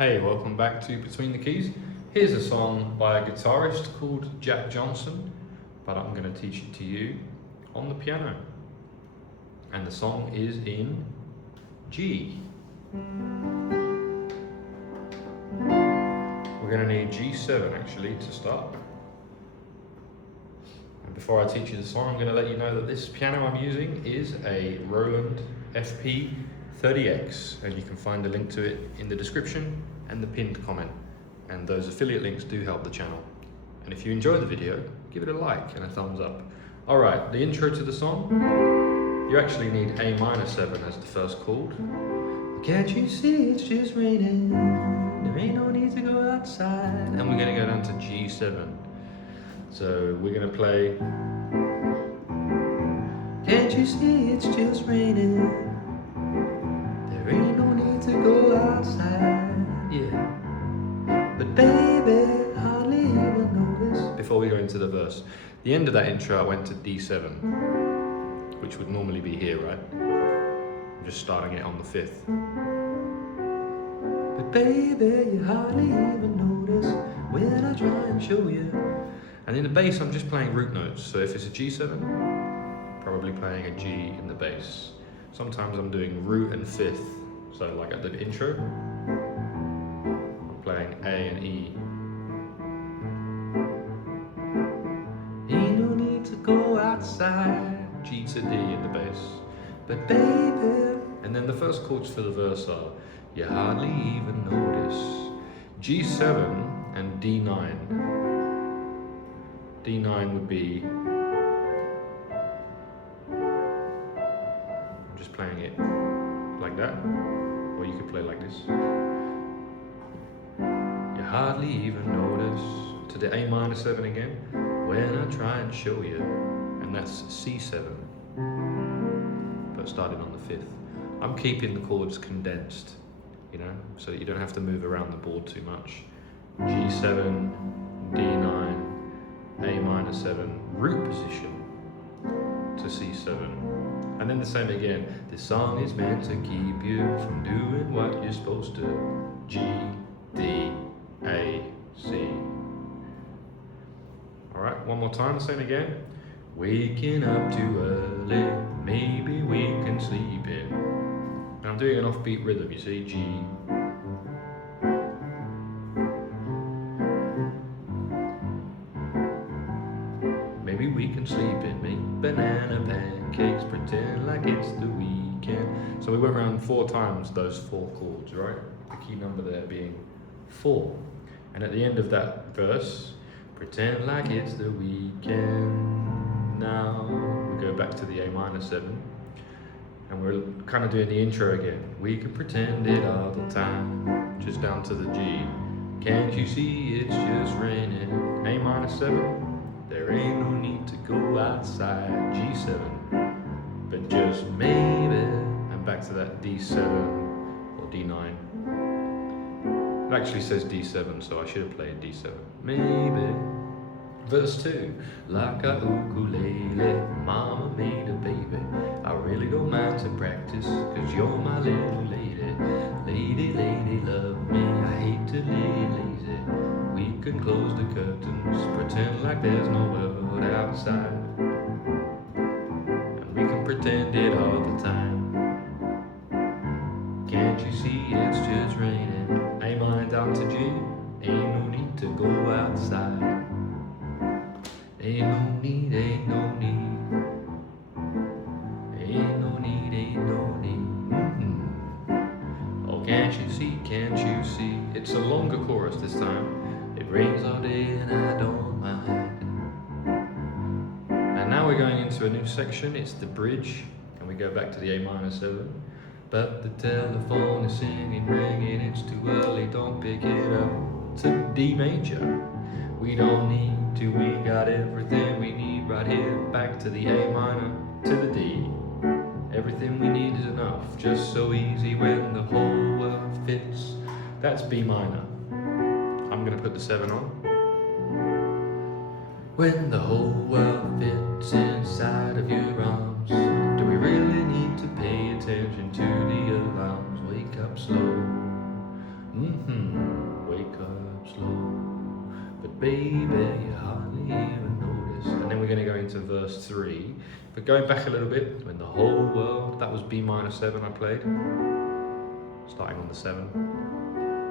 Hey, welcome back to Between the Keys. Here's a song by a guitarist called Jack Johnson, but I'm going to teach it to you on the piano. And the song is in G. We're going to need G7 actually to start. And before I teach you the song, I'm going to let you know that this piano I'm using is a Roland FP-30X, and you can find a link to it in the description and the pinned comment. And those affiliate links do help the channel. And if you enjoy the video, give it a like and a thumbs up. All right, the intro to the song, you actually need A minor 7 as the first chord. Can't you see it's just raining? There ain't no need to go outside. And we're gonna go down to G7. So we're gonna play. Can't you see it's just raining? There ain't no need to go outside. Yeah. But baby, hardly even notice. Before we go into the verse, the end of that intro I went to D7, which would normally be here, right? I'm just starting it on the 5th. But baby, you hardly even notice when I try and show you. And in the bass, I'm just playing root notes. So if it's a G7, probably playing a G in the bass. Sometimes I'm doing root and 5th. So like at the intro, I'm playing A and E. Ain't no need to go outside. G to D in the bass. But baby, and then the first chords for the verse are, you hardly even notice. G7 and D9. D9 would be, I'm just playing it like that, or you could play like this. You hardly even notice. To the A minor 7 again, when I try and show you, and that's C7, but starting on the 5th. I'm keeping the chords condensed, you know, so that you don't have to move around the board too much. G7, D9, A minor 7, root position to C7. And then the same again. This song is meant to keep you from doing what you're supposed to. G, D, A, C. All right, one more time, the same again. Waking up too early, maybe we can sleep in. And I'm doing an offbeat rhythm, you see, G. Maybe we can sleep in, make banana pancakes, pretend like it's the weekend. So we went around 4 times those 4 chords, right? The key number there being 4. And at the end of that verse, pretend like it's the weekend. Now we go back to the A minor 7. And we're kind of doing the intro again. We can pretend it all the time. Just down to the G. Can't you see it's just raining? A minor 7. There ain't no need to go outside. G7, but just maybe. And back to that D7 or D9. It actually says D7, so I should have played D7. Maybe. Verse 2. Like a ukulele, mama made a baby. I really don't mind to practice, cause you're my little lady. Lady, lady, love me. I hate to lay lazy. We can close the curtains, pretend like there's no world outside. And we can pretend it all the time. Can't you see it's just raining? A minor down to G. Ain't no need to go outside. Ain't no need, ain't no need. Ain't no need, ain't no need. Oh, can't you see, can't you see? It's a longer chorus this time. It rains all day and I don't mind. And now we're going into a new section. It's the bridge, and we go back to the A minor 7. But the telephone is singing, ringing, it's too early, don't pick it up. To D major. We don't need to, we got everything we need right here. Back to the A minor, to the D. Everything we need is enough, just so easy when the whole world fits. That's B minor. I'm gonna put the 7 on. When the whole world fits inside of your arms, do we really need to pay attention to the alarms? Wake up slow. baby, you hardly even notice. And then we're going to go into verse 3. But going back a little bit, when the whole world, that was B minor 7 I played, starting on the 7.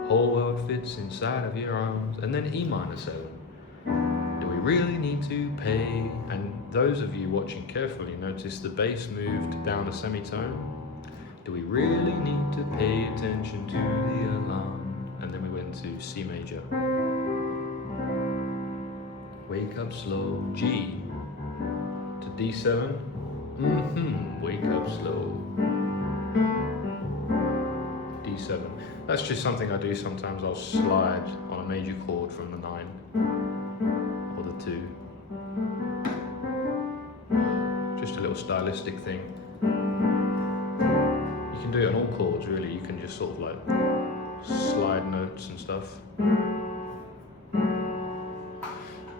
Whole world fits inside of your arms, and then E minor 7. Do we really need to pay? And those of you watching carefully notice the bass moved down a semitone. Do we really need to pay attention to the alarm? And then we went to C major. Wake up slow, G to D7. Wake up slow. D7. That's just something I do sometimes. I'll slide on a major chord from the 9 or the 2. Just a little stylistic thing. You can do it on all chords really. You can just sort of like slide notes and stuff.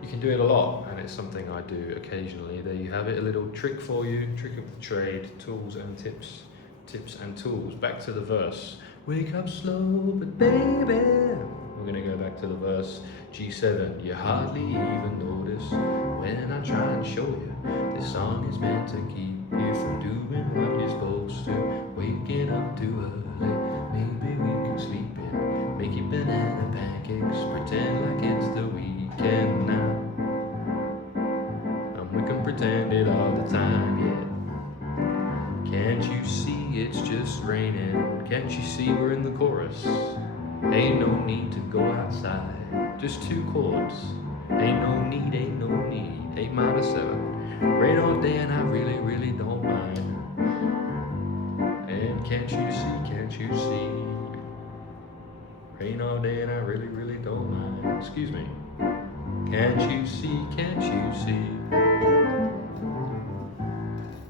You can do it a lot, and it's something I do occasionally. There you have it, a little trick for you, trick of the trade, tools and tips and tools. Back to the verse. Wake up slow, but baby. We're gonna go back to the verse. G7, you hardly even notice when I try and show you this song is meant to keep you from doing what you're supposed to. Waking up too early, maybe we can sleep in. Making banana pancakes, pretend like it's the weekend now. And we can pretend it all the time, yeah. Can't you see it's just raining? Can't you see we're in the chorus? Ain't no need to go outside, just 2 chords. Ain't no need, ain't no need. 8 minor 7. Rain all day and I really, really don't mind. And can't you see? Rain all day and I really, really don't mind. Excuse me. Can't you see?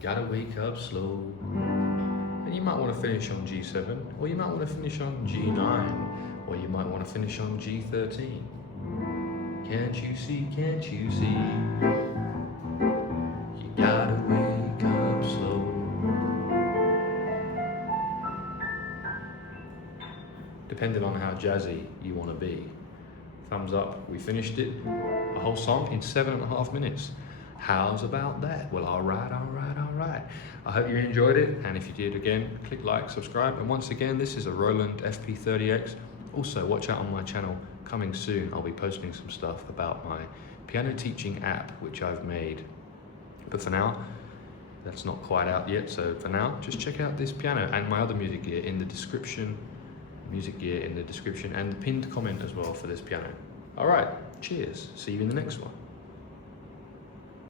Gotta wake up slow. And you might want to finish on G7, or you might want to finish on G9, or you might want to finish on G13. Can't you see? You gotta wake up slow. Depending on how jazzy you want to be. Thumbs up, we finished it, a whole song in 7.5 minutes. How's about that? Well, all right. I hope you enjoyed it, and if you did, again, click like, subscribe, and once again, this is a Roland FP-30X. Also, watch out on my channel, coming soon, I'll be posting some stuff about my piano teaching app, which I've made. But for now, that's not quite out yet, so for now, just check out this piano and my other music gear in the description, and the pinned comment as well for this piano. All right, cheers, see you in the next one.